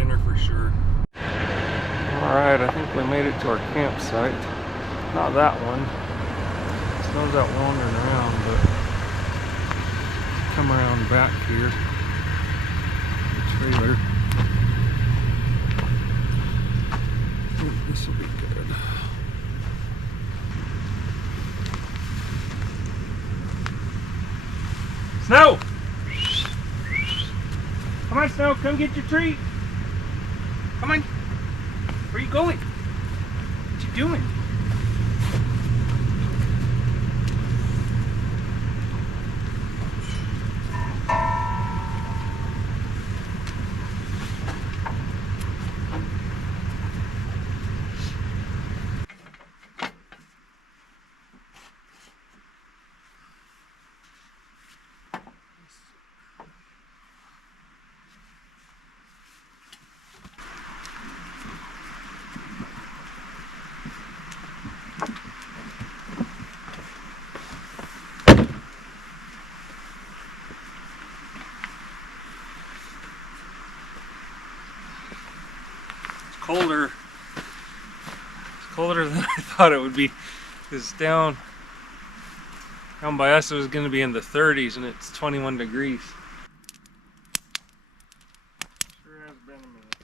dinner for sure. Alright, I think we made it to our campsite. Not that one. Snow's out wandering around, but come around back here. The trailer. I think this will be good. Snow! Come on, Snow, come get your treat. Come on. Where are you going? What you doing? Colder. It's colder than I thought it would be. Because down by us it was going to be in the 30s and it's 21 degrees. Sure has been a minute.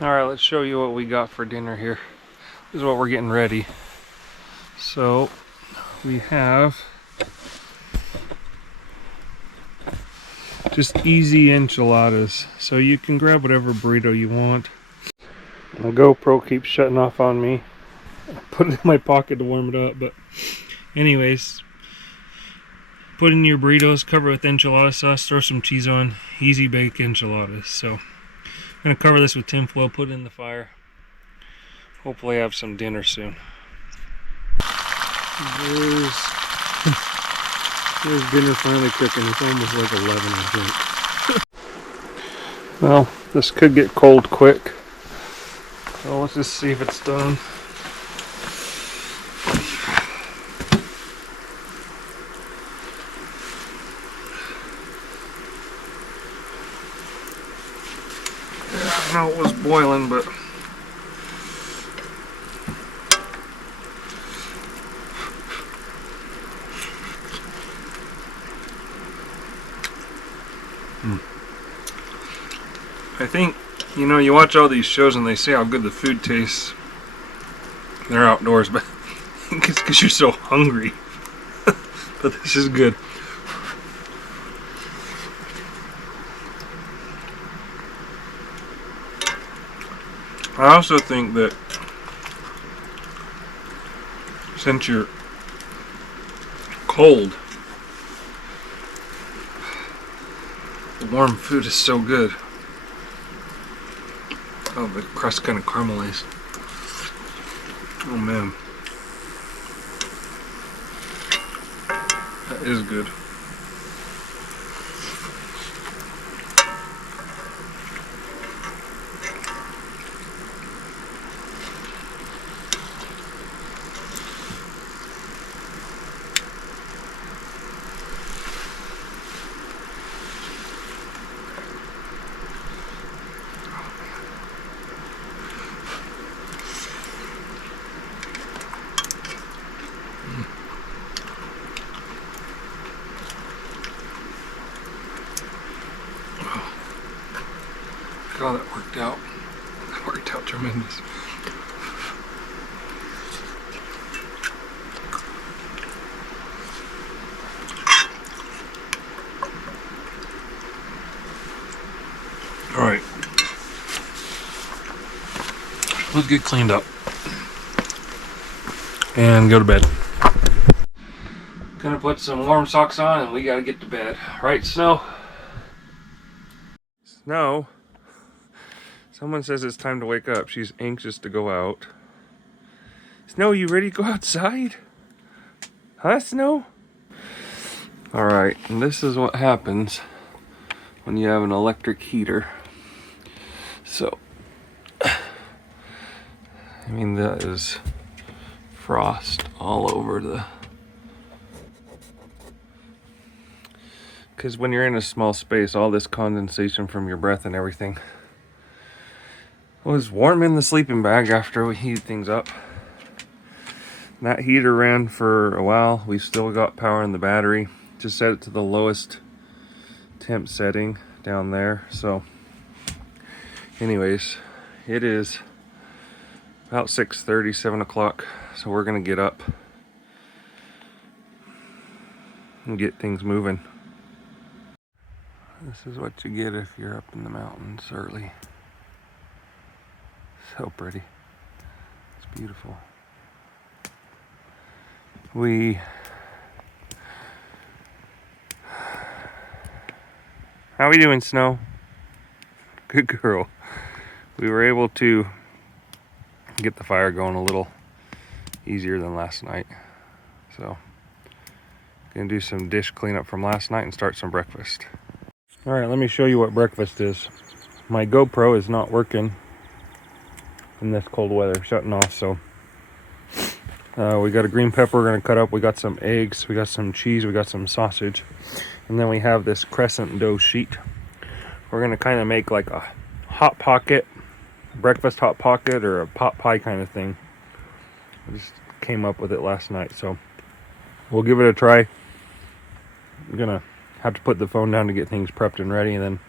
Alright, let's show you what we got for dinner here. This is what we're getting ready. So, we have just easy enchiladas. So you can grab whatever burrito you want. My GoPro keeps shutting off on me. I put it in my pocket to warm it up, but anyways, put in your burritos, cover it with enchilada sauce, throw some cheese on. Easy bake enchiladas. So I'm going to cover this with tin foil, put it in the fire. Hopefully have some dinner soon. There's dinner finally cooking. It's almost like 11, I think. Well, this could get cold quick. So let's just see if it's done. I know it was boiling, but I think, you know, you watch all these shows and they say how good the food tastes. They're outdoors, but I think it's because you're so hungry. But this is good. I also think that since you're cold, the warm food is so good. Oh, the crust kind of caramelized. Oh man, that is good. Oh, that worked out. That worked out tremendous. All right, let's get cleaned up and go to bed. Gonna put some warm socks on and we gotta get to bed. Right, Snow? Snow? Someone says it's time to wake up. She's anxious to go out. Snow, you ready to go outside? Huh, Snow? Alright, and this is what happens when you have an electric heater. So, I mean, that is frost all over the... Because when you're in a small space, all this condensation from your breath and everything was warm in the sleeping bag after we heated things up. That heater ran for a while. We still got power in the battery. Just set it to the lowest temp setting down there. So anyways, it is about 6:30, 7 o'clock. So we're gonna get up and get things moving. This is what you get if you're up in the mountains early. So pretty. It's beautiful. How we doing, Snow? Good girl. We were able to get the fire going a little easier than last night. So, gonna do some dish cleanup from last night and start some breakfast. All right, let me show you what breakfast is. My GoPro is not working in this cold weather, shutting off, so we got a green pepper we're gonna cut up. We got some eggs, we got some cheese, we got some sausage, and then we have this crescent dough sheet. We're gonna kind of make like a hot pocket, breakfast hot pocket, or a pot pie kind of thing. I just came up with it last night, so we'll give it a try. I'm gonna have to put the phone down to get things prepped and ready, and then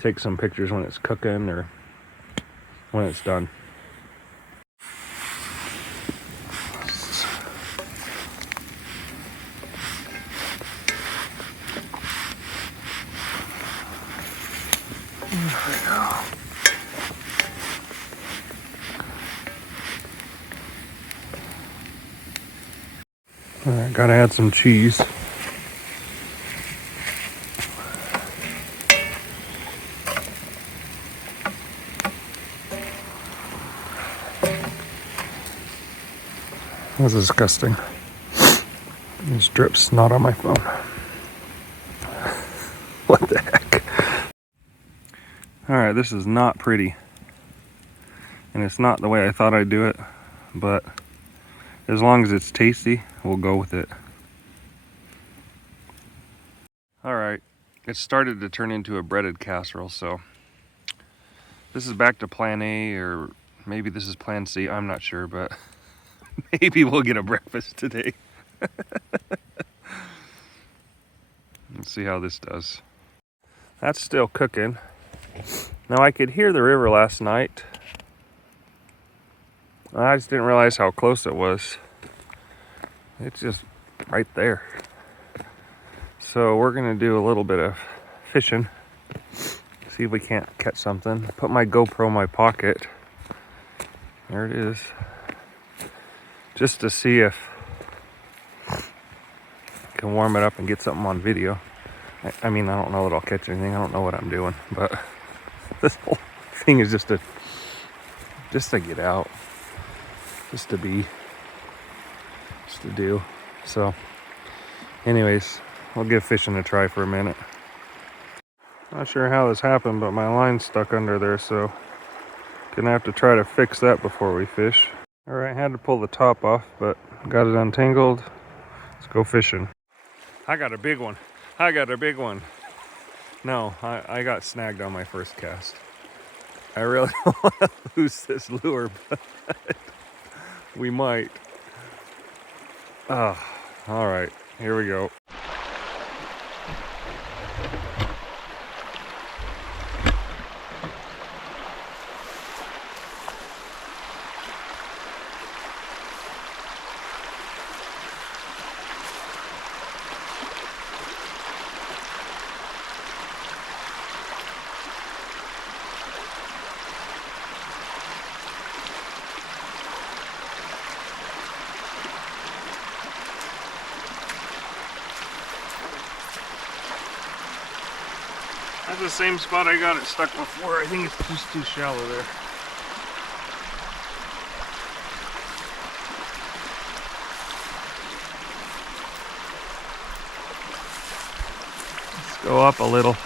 take some pictures when it's cooking or when it's done. Alright, gotta add some cheese. That's disgusting. This drips not on my phone. What the heck? Alright, this is not pretty. And it's not the way I thought I'd do it, but as long as it's tasty, we'll go with it. Alright, it started to turn into a breaded casserole, so this is back to plan A, or maybe this is plan C, I'm not sure, but maybe we'll get a breakfast today. Let's see how this does. That's still cooking. Now I could hear the river last night. I just didn't realize how close it was. It's just right there. So we're gonna do a little bit of fishing. See if we can't catch something. Put my GoPro in my pocket. There it is. Just to see if I can warm it up and get something on video. I mean, I don't know that I'll catch anything. I don't know what I'm doing, but this whole thing is just to get out, just to do. So anyways, we'll give fishing a try for a minute. Not sure how this happened, but my line's stuck under there, so gonna have to try to fix that before we fish. All right, had to pull the top off, but got it untangled. Let's go fishing. I got a big one. I got a big one. No, I got snagged on my first cast. I really don't want to lose this lure, but we might. All right, here we go. That's the same spot I got it stuck before. I think it's just too shallow there. go up a little.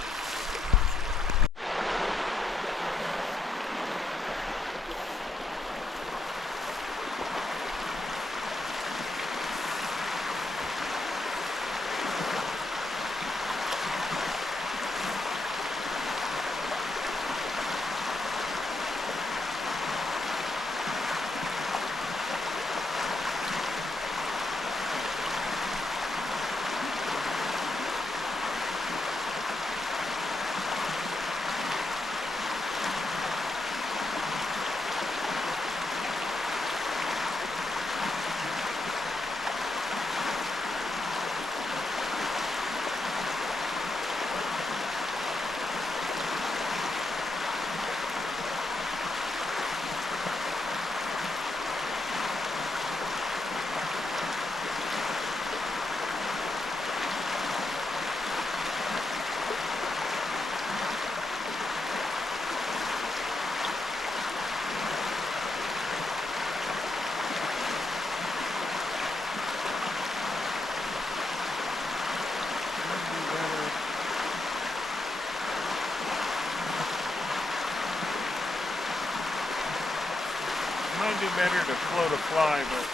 Might be better to float a fly, but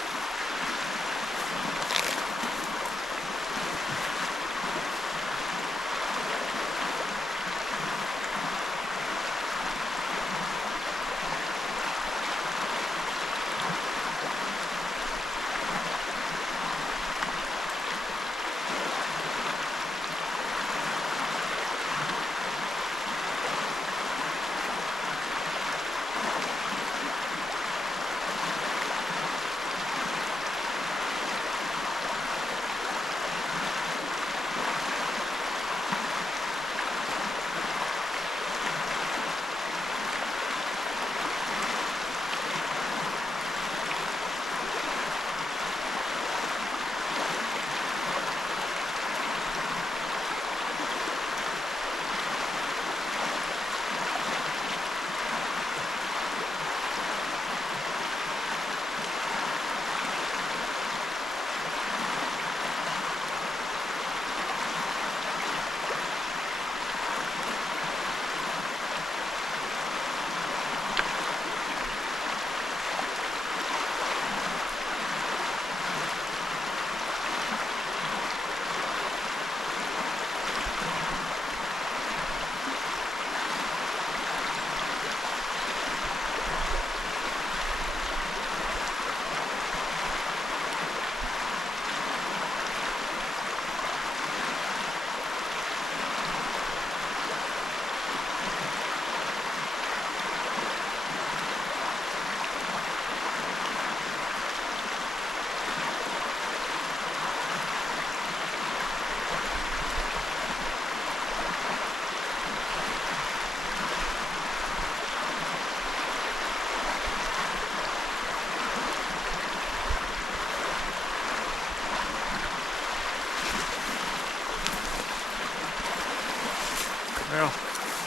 well,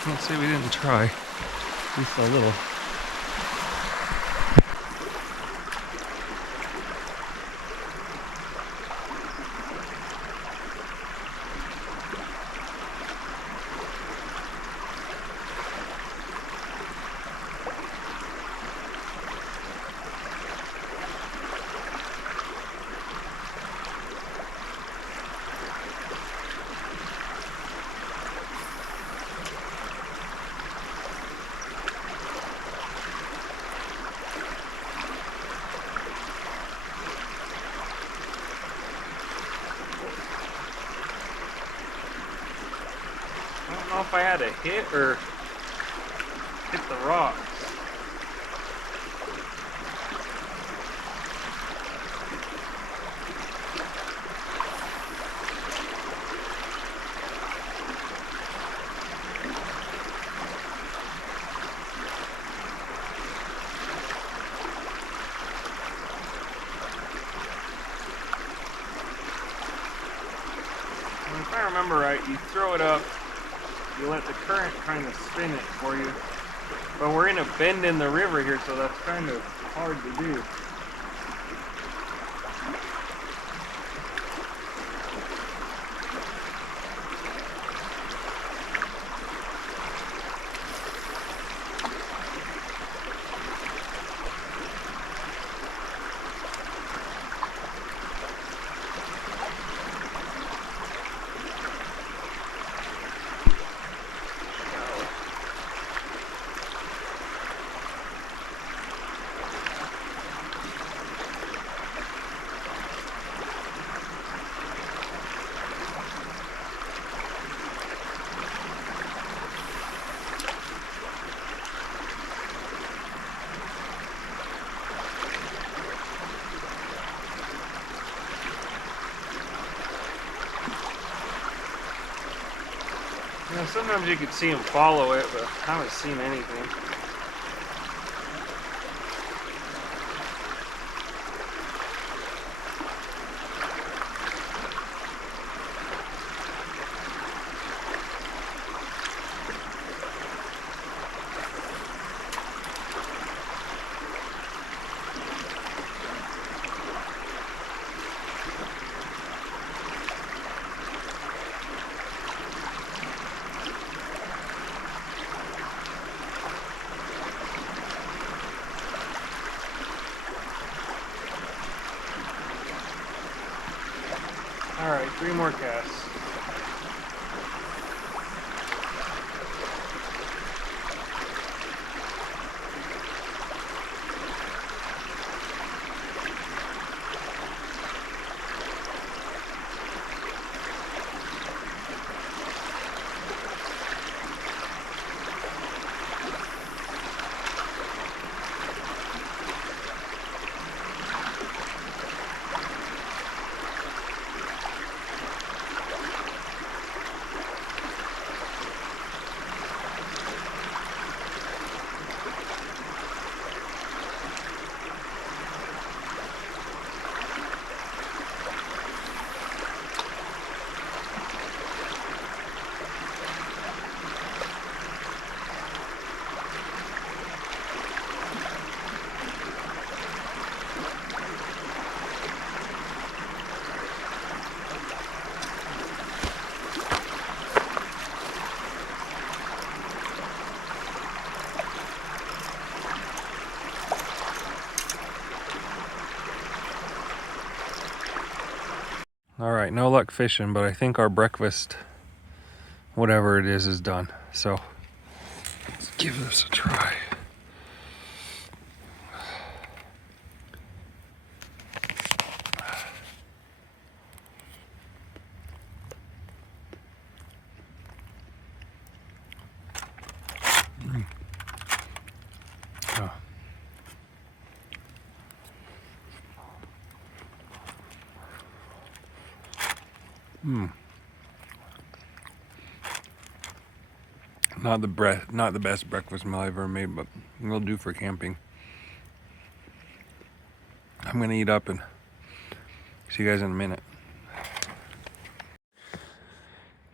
let's say we didn't try. At least a little. I don't know if I had a hit or hit the rocks. And if I remember right, you throw it up, you let the current kind of spin it for you. But we're in a bend in the river here, so that's kind of hard to do. sometimes you could see them follow it, but I haven't seen anything. All right, 3 more casts. All right, no luck fishing, but I think our breakfast, whatever it is done. So let's give this a try. Oh. Not the best breakfast meal I've ever made, but will do for camping. I'm gonna eat up and see you guys in a minute.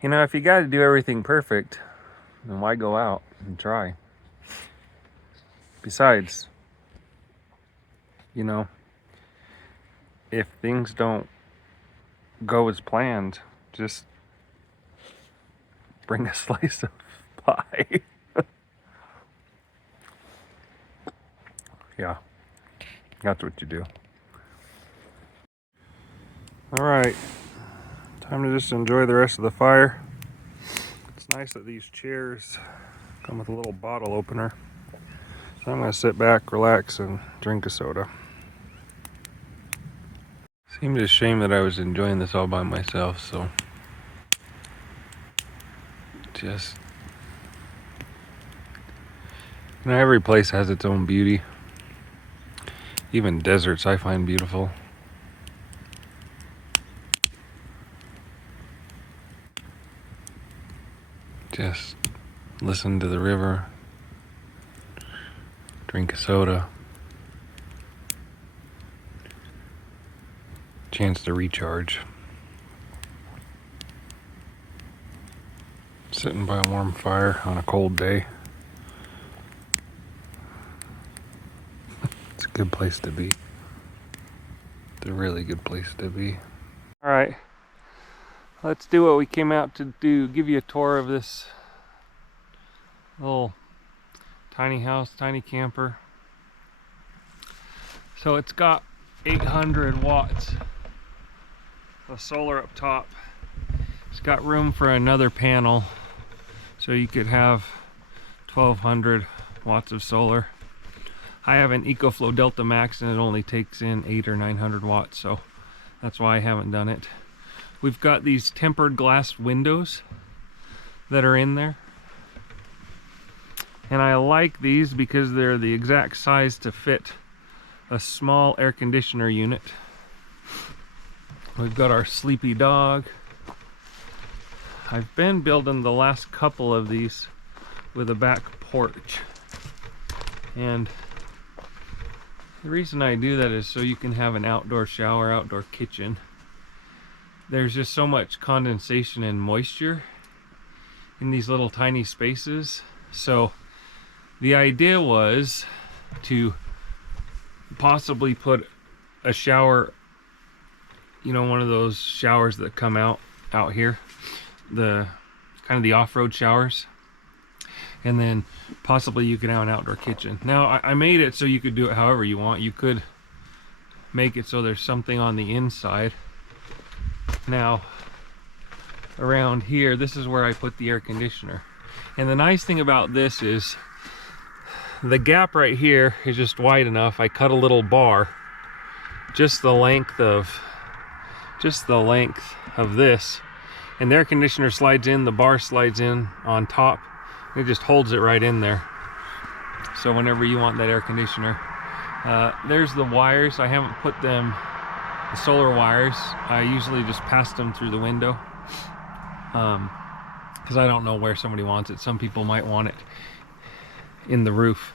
You know, if you gotta do everything perfect, then why go out and try? Besides, you know, if things don't go as planned, just bring a slice of pie. Yeah, that's what you do. All right, time to just enjoy the rest of the fire. It's nice that these chairs come with a little bottle opener. So I'm gonna sit back, relax, and drink a soda. Seemed a shame that I was enjoying this all by myself, so just, you know, every place has its own beauty. Even deserts I find beautiful. Just listen to the river, drink a soda, chance to recharge. Sitting by a warm fire on a cold day. It's a good place to be. It's a really good place to be. All right, let's do what we came out to do. Give you a tour of this little tiny house, tiny camper. So it's got 800 watts of solar up top. It's got room for another panel, so you could have 1200 watts of solar. I have an EcoFlow Delta Max and it only takes in 800 or 900 watts, so that's why I haven't done it. We've got these tempered glass windows that are in there, and I like these because they're the exact size to fit a small air conditioner unit. We've got our sleepy dog. I've been building the last couple of these with a back porch, and the reason I do that is so you can have an outdoor shower, outdoor kitchen. There's just so much condensation and moisture in these little tiny spaces. So the idea was to possibly put a shower, you know, one of those showers that come out here, the kind of the off-road showers, and then possibly you could have an outdoor kitchen. Now I made it so you could do it however you want. You could make it so there's something on the inside. Now around here, this is where I put the air conditioner, and the nice thing about this is the gap right here is just wide enough. I cut a little bar just the length of this, and the air conditioner slides in, the bar slides in on top, and it just holds it right in there. So whenever you want that air conditioner, there's the wires. I haven't put them, the solar wires, I usually just pass them through the window, because I don't know where somebody wants it. Some people might want it in the roof.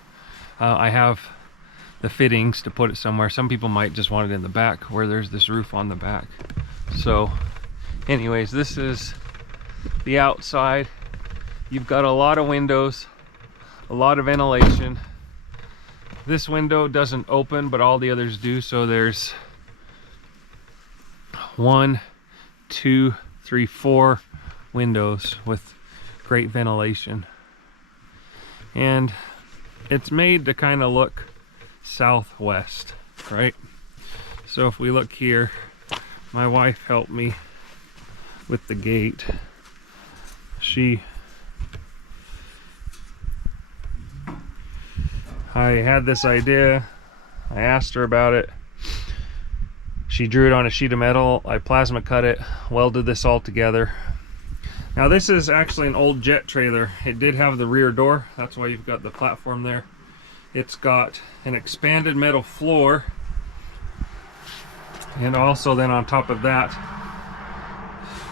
I have the fittings to put it somewhere. Some people might just want it in the back where there's this roof on the back. So anyways, this is the outside. You've got a lot of windows, a lot of ventilation. This window doesn't open, but all the others do. So there's 1, 2, 3, 4 windows with great ventilation. And it's made to kind of look southwest, right? So if we look here, my wife helped me with the gate. I had this idea, I asked her about it, she drew it on a sheet of metal, I plasma cut it, welded this all together. Now this is actually an old jet trailer. It did have the rear door, that's why you've got the platform there. It's got an expanded metal floor, and also then on top of that,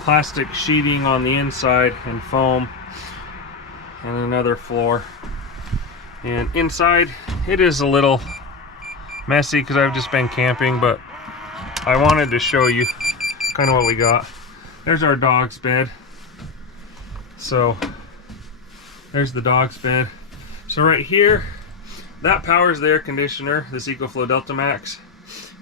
plastic sheeting on the inside and foam, and another floor. And inside it is a little messy because I've just been camping, but I wanted to show you kind of what we got. There's our dog's bed. So there's the dog's bed. So right here, that powers the air conditioner, this EcoFlow Delta Max.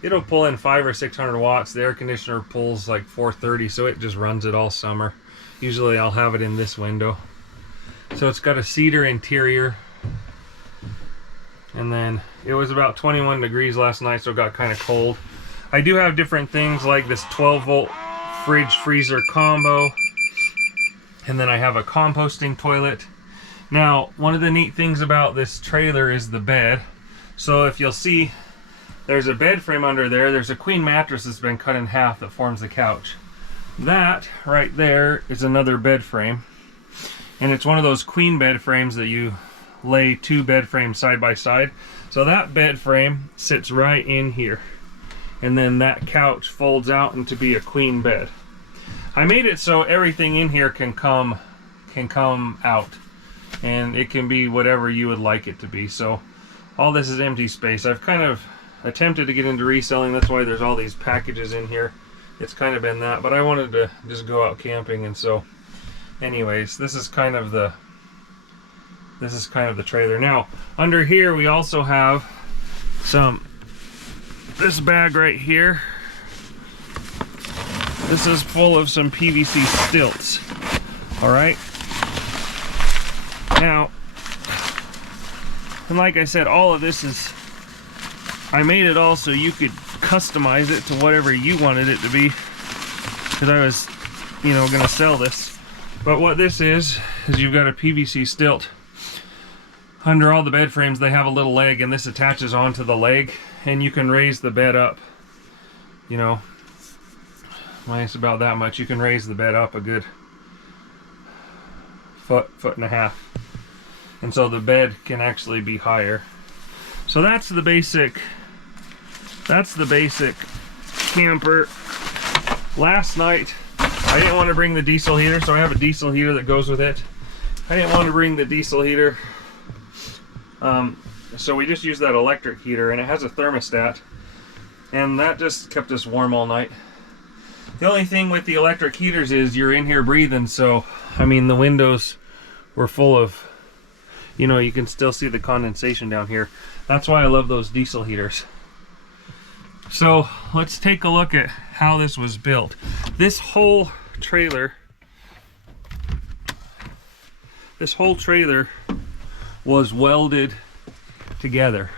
It'll pull in 500 or 600 watts. The air conditioner pulls like 430, so it just runs it all summer. Usually I'll have it in this window. So it's got a cedar interior. And then it was about 21 degrees last night, so it got kind of cold. I do have different things like this 12-volt fridge freezer combo. And then I have a composting toilet. Now, one of the neat things about this trailer is the bed. So if you'll see, there's a bed frame under there. There's a queen mattress that's been cut in half that forms the couch. That right there is another bed frame. And it's one of those queen bed frames that you lay 2 bed frames side by side. So that bed frame sits right in here. And then that couch folds out into be a queen bed. I made it so everything in here can come out, and it can be whatever you would like it to be. So all this is empty space. I've kind of attempted to get into reselling. That's why there's all these packages in here. It's kind of been that, but I wanted to just go out camping, and so anyways, this is kind of the trailer. Now under here we also have this bag right here. This is full of some PVC stilts. All right. Now, and like I said, all of this is, I made it all so you could customize it to whatever you wanted it to be, because I was, you know, gonna sell this. But what this is you've got a PVC stilt. Under all the bed frames, they have a little leg, and this attaches onto the leg, and you can raise the bed up, you know. Well, it's about that much. You can raise the bed up a good foot and a half, and so the bed can actually be higher. So that's the basic camper. Last night I didn't want to bring the diesel heater, so I have a diesel heater that goes with it. I didn't want to bring the diesel heater, so we just used that electric heater, and it has a thermostat, and that just kept us warm all night. The only thing with the electric heaters is you're in here breathing, so I mean the windows were full of, you know, you can still see the condensation down here. That's why I love those diesel heaters. So let's take a look at how this was built. This whole trailer was welded together.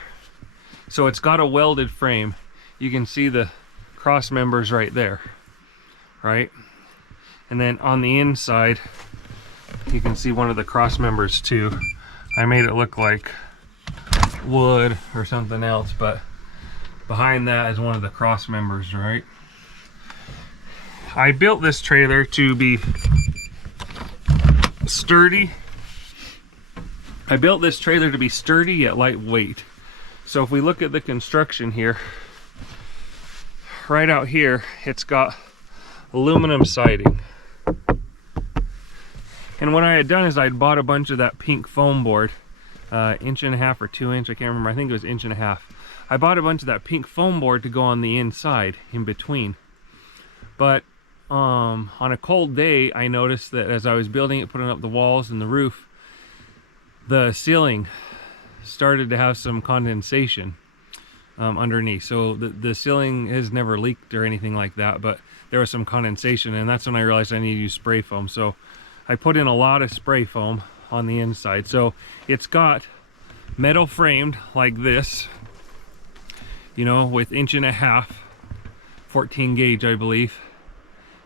So it's got a welded frame. You can see the cross members right there, right? And then on the inside, you can see one of the cross members too. I made it look like wood or something else, but behind that is one of the cross members, right? I built this trailer to be sturdy. I built this trailer to be sturdy yet lightweight. So if we look at the construction here, right out here, it's got aluminum siding. And what I had done is I'd bought a bunch of that pink foam board, 1.5 inch or 2 inch, I can't remember, I think it was 1.5 inch. I bought a bunch of that pink foam board to go on the inside, in between. But on a cold day, I noticed that as I was building it, putting up the walls and the roof, the ceiling started to have some condensation underneath. So the ceiling has never leaked or anything like that, but there was some condensation, and that's when I realized I needed to use spray foam. So I put in a lot of spray foam on the inside. So it's got metal framed like this, you know, with 1.5 inch, 14 gauge, I believe.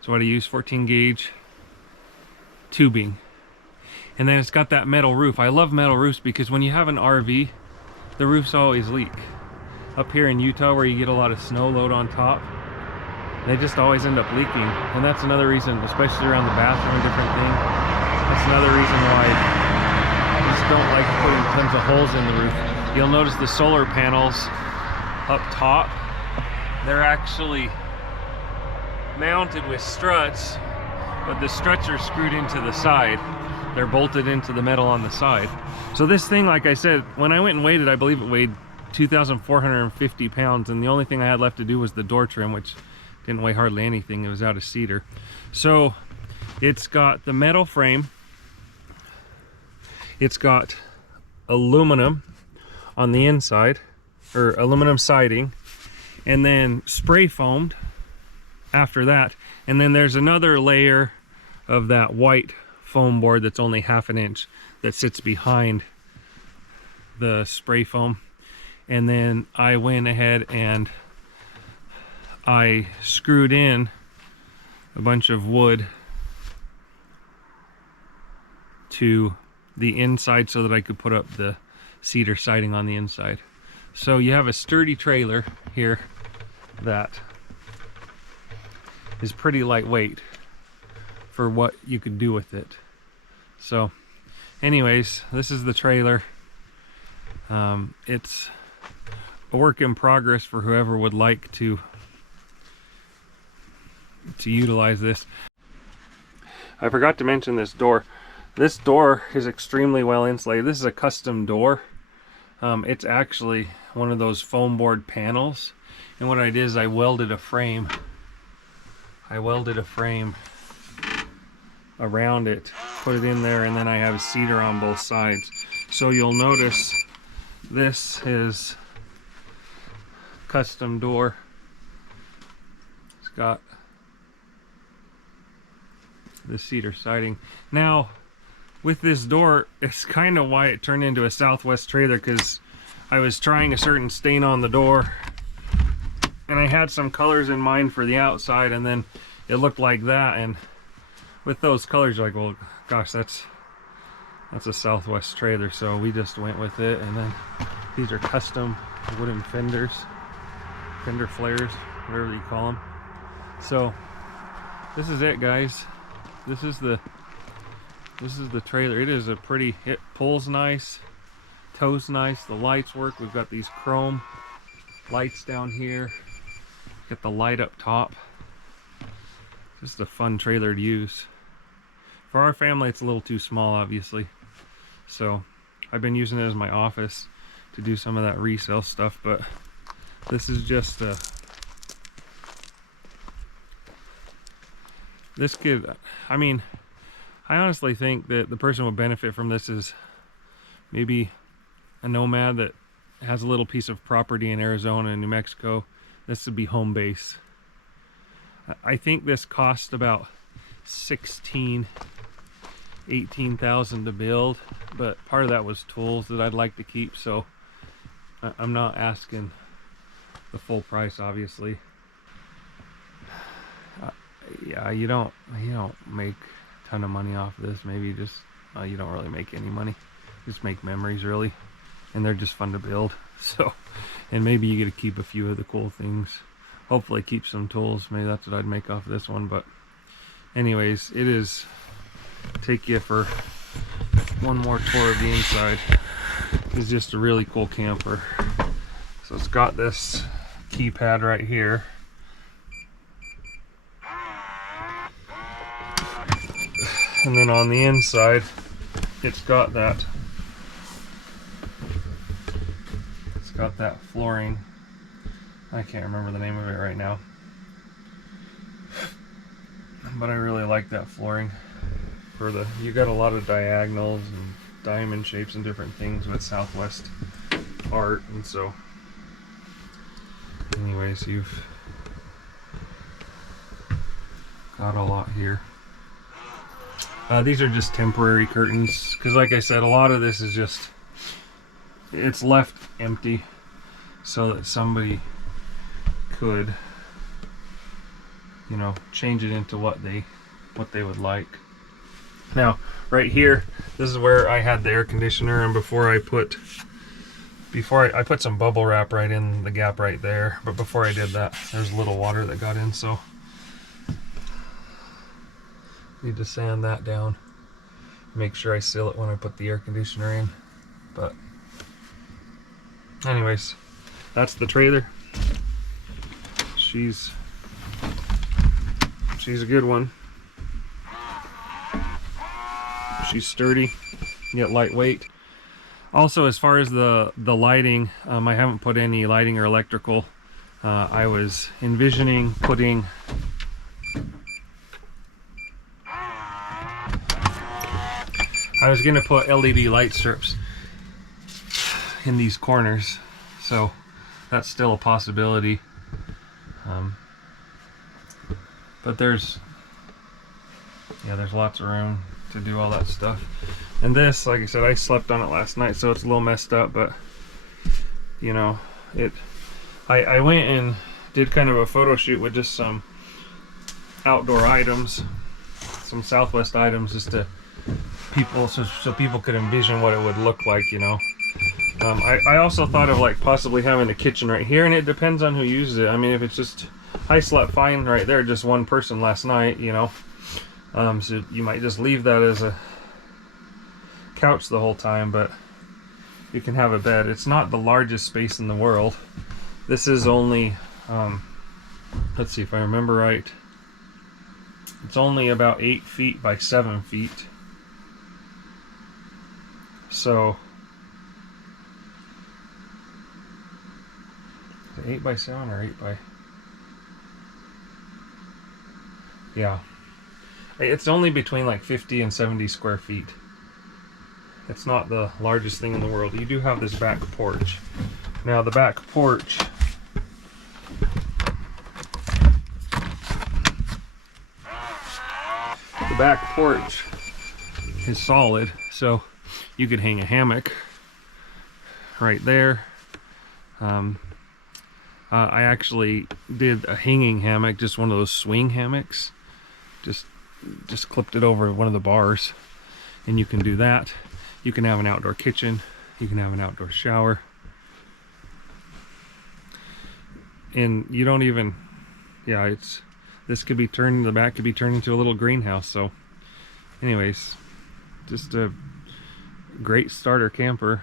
So what I use, 14 gauge tubing. And then it's got that metal roof. I love metal roofs because when you have an RV, the roofs always leak. Up here in Utah, where you get a lot of snow load on top, they just always end up leaking. And that's another reason, especially around the bathroom and different things, that's another reason why I just don't like putting tons of holes in the roof. You'll notice the solar panels up top, they're actually mounted with struts, but the struts are screwed into the side. They're bolted into the metal on the side. So this thing, like I said, when I went and weighed it, I believe it weighed 2,450 pounds, and the only thing I had left to do was the door trim, which didn't weigh hardly anything. It was out of cedar. So it's got the metal frame, it's got aluminum on the inside, or aluminum siding, and then spray foamed after that. And then there's another layer of that white foam board that's only 1/2 inch that sits behind the spray foam. And then I went ahead and I screwed in a bunch of wood to the inside so that I could put up the cedar siding on the inside. So you have a sturdy trailer here that is pretty lightweight for what you could do with it. So anyways, this is the trailer. It's a work in progress for whoever would like to utilize this. I forgot to mention this door. This door is extremely well insulated. This is a custom door. It's actually one of those foam board panels, and what I did is I welded a frame around it, put it in there, and then I have cedar on both sides. So you'll notice this is custom door. It's got the cedar siding. Now with this door, it's kind of why it turned into a Southwest trailer, because I was trying a certain stain on the door and I had some colors in mind for the outside, and then it looked like that, and with those colors you're like, well gosh, that's a Southwest trailer. So we just went with it. And then these are custom wooden fenders, fender flares, whatever you call them. So this is it, guys. This is the trailer. It is a pretty, it pulls nice, tows nice, the lights work. We've got these chrome lights down here, got the light up top. just a fun trailer to use. For our family, it's a little too small, obviously. So I've been using it as my office to do some of that resale stuff, but this is just this could, I mean, I honestly think that the person would benefit from this is maybe a nomad that has a little piece of property in Arizona and New Mexico. This would be home base. I think this cost about 18,000 to build, but part of that was tools that I'd like to keep, so I'm not asking the full price, obviously. Yeah, you don't make a ton of money off of this. Maybe just you don't really make any money. Just make memories, really, and they're just fun to build. So, and maybe you get to keep a few of the cool things. Hopefully keep some tools. Maybe that's what I'd make off of this one. But anyways, it is, take you for one more tour of the inside. It's just a really cool camper. So it's got this keypad right here. And then on the inside, it's got that flooring. I can't remember the name of it right now, but I really like that flooring. For the, you got a lot of diagonals and diamond shapes and different things with Southwest art, and so anyways, you've got a lot here. These are just temporary curtains, because like I said, a lot of this is just, it's left empty so that somebody could, you know, change it into what they would like. Now right here, this is where I had the air conditioner, and before I put some bubble wrap right in the gap right there, but before I did that, there's a little water that got in, so need to sand that down, make sure I seal it when I put the air conditioner in. But anyways, that's the trailer. She's a good one. She's sturdy yet lightweight. Also, as far as the lighting, I haven't put any lighting or electrical. I was envisioning putting going to put LED light strips in these corners, so that's still a possibility. But there's lots of room to do all that stuff. And this, like I said, I slept on it last night, so it's a little messed up, but you know, I went and did kind of a photo shoot with just some outdoor items, some Southwest items, just to people, so people could envision what it would look like, you know. I also thought of like possibly having a kitchen right here, and it depends on who uses it. I mean, if it's just, I slept fine right there, just one person last night, you know. So you might just leave that as a couch the whole time, but you can have a bed. It's not the largest space in the world. This is only, let's see if I remember right, it's only about 8 feet by 7 feet. So 8 by 7 or 8 by, yeah, it's only between like 50 and 70 square feet. It's not the largest thing in the world. You do have this back porch. Now the back porch, is solid, so you could hang a hammock right there. I actually did a hanging hammock, just one of those swing hammocks. Just clipped it over one of the bars, and you can do that. You can have an outdoor kitchen. You can have an outdoor shower. And you don't even, yeah, this could be turned, the back could be turned into a little greenhouse. So anyways, just a great starter camper.